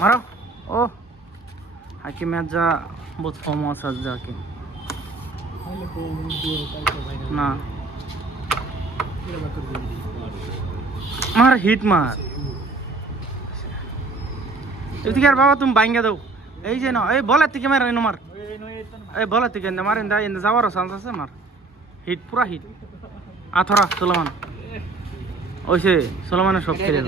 मारो ओ हाकिम जा बहुत फेमस आज जाके ना मार हिट मार इतनी यार बाबा तुम बाइंगे दो এই যে না এই বলার থেকে মার এনো মার এই বলার থেকে মার ইন্দা ইন্দা যাওয়ার চান্স আছে মার হিট পুরা হিট আথরা সুলেমান ওইসে সুলেমানের সব খেলে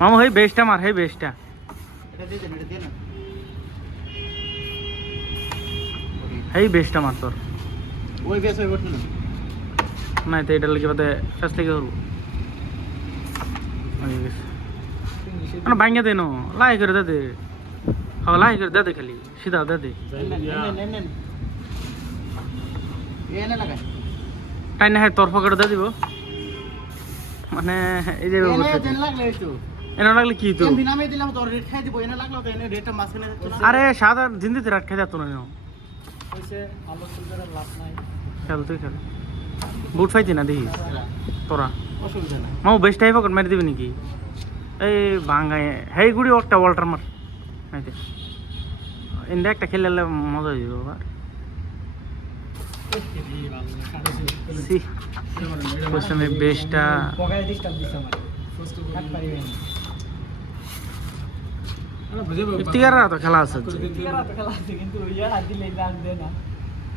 মামু হেই বেস্টটা মার হেই বেস্টটা হেই বেস্টটা মার তোর ওই বেস হই বটনা না তো এটা লাগি বাদে ফাস্ট থেকে করব ওই বেস না ভাঙা দেনো লাই করে দে হ্যাঁ লাই করে দে খালি সিধা দে এনে লাগা টাইনা হে তরফ করে দে দিব মানে এই যে এনে লাগলে একটু এনে লাগলে কি তো এমনি নামে দিলাম তোর রেট খাই দিব এনে লাগলো তো এনে রেটটা মাসখানে আরে সাদা জিন্দিতে রাত খাই যাতো না ওইসে আলো সুলদার লাভ নাই খেল তুই খেল বুট ফাইতি না দেখি তোরা অসুবিধা নাই মাও বেস্ট টাইপ পকেট মারি দিবি নাকি এই ভাঙায় হেই গুড়ি একটা ওয়াল্টার মার নাইতে ইন্দা একটা খেললে মজা হয়ে যাবে আবার সি কোশ্চেনে বেস্টটা পকায় ডিস্টার্ব দিছ আমার ফার্স্ট কাট পারিবে না ইফতিকার তো খেলা আছে কিন্তু ইয়া দিলে লাগ দে না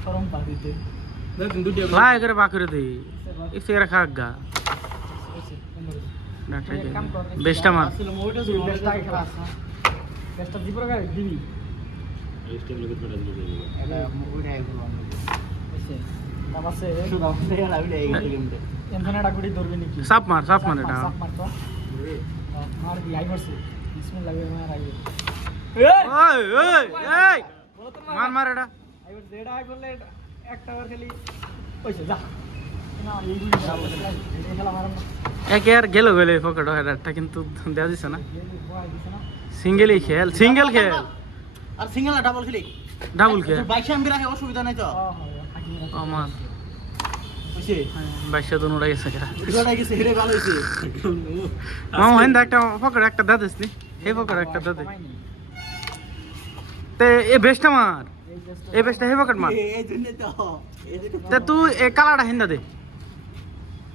ফরম পা দিতে লাই করে বাকরে দে ইফতিকার খাগা না ঠিক আছে বেস্টটা মার বেস্টটা খেলা আছে বেস্টটা দি প্রকার দিবি এই স্টেপ লগে পড়া দিবি এটা ওইটা আইবো আছে নামাসে সুদা দে লাগলে এই গেমতে এনখানাটা গুড়ি ধরবি নাকি সাপ মার এটা সাপ মার তো মার দি আই মারছে বিসমিল্লাহ মার আই ওই এই মার এটা আইবার যেটা আই বললে একটা বার খালি কইছে যা না এই গুলি খেলা মারম এক ইয়ার গেল পকেট হেডারটা কিন্তু দেয়া দিছে না সিঙ্গেলই খেল সিঙ্গেল খেল আর সিঙ্গেল না ডাবল খেল 22 এমবি রাখে অসুবিধা নাই তো আমার কইছে 22 তো উড়া গেছে উড়া গেছে হেরে ভালো হইছে মামু হেন্দা একটা পকেট একটা দা দিস নি এই পকেট একটা দা দে তে এ বেস্টটা মার এই বেস্টটা হে পকেট মার এই জন্য তো তুই এ কালাটা হেন্দা দে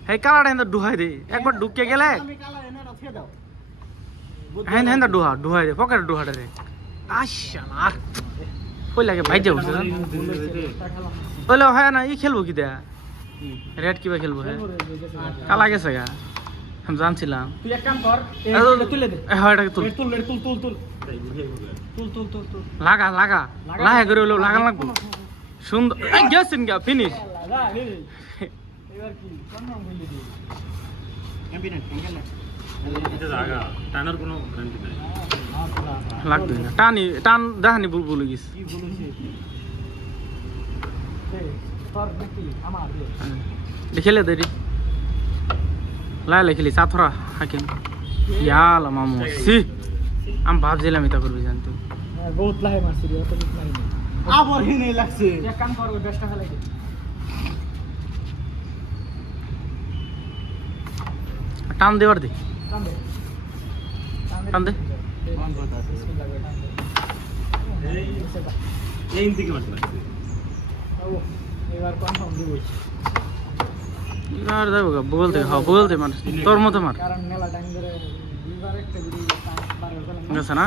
হে কালাটা হেন্দা ডুহাই দে একবার ঢুকে গেলে আমি কালা এনে রাখে দাও হেন্দা ডুহাই দে পকেট ডুহাটা রে আশালা কই লাগে ভাই যাও বলে হয় না ই খেলবো কি দে রেড কিবা খেলবো হে কালা গেছে গা আমি জানছিলাম তুই এক কাম কর এটা তুলে দে হ্যাঁ এটা তুল তুল লাগা লাহে করে লাগা লাগবো সুন্দর গেছেন গা ফিনিশ এবার কি কোন নাম বলি দি এমবিনেট এঙ্গেল না এটা জায়গা টানার কোনো গ্যারান্টি নাই লাগবে না টান দেখানি ভুল গিস কি বলেছি তোর নাকি আমার লিখলে দেরি লাই খেলি সাথরা হাকিম ইয়াল মামু সি আম ভাবছিলাম এটা করবি জানতো বহুত লাহে মারছি রে অত ঠিক নাই আবার হি নেই লাগছে এক কাম করব বেস্টটা ফেলাই দে টান দেওয়ার দে টান দে এই দিকে মারছ ও এবার কনফার্ম দিবই এবার যাবো গা বলতে মার তোর মতো মার কারণ মেলা টাইম ধরে দুইবার একটা গুড়ি পাঁচবার গেছে না